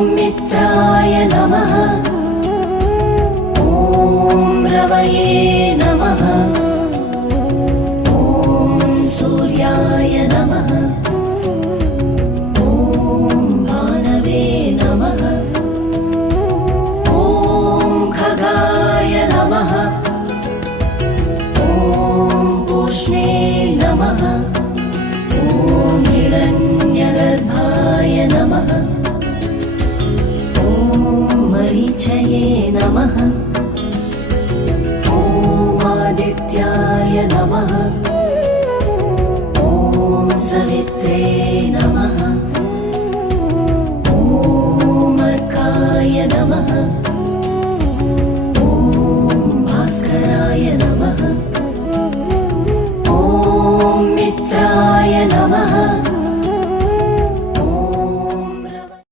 मित्राय नमः। ॐ रवये नमः। ॐ सूर्याय नमः। ॐ भानवे नमः। ॐ खगाय नमः। ॐ पूष्णे नमः। ॐ हिरण्यगर्भाय नमः। मरीचये नमः। ॐ आदित्याय नमः। ॐ सवित्रे नमः।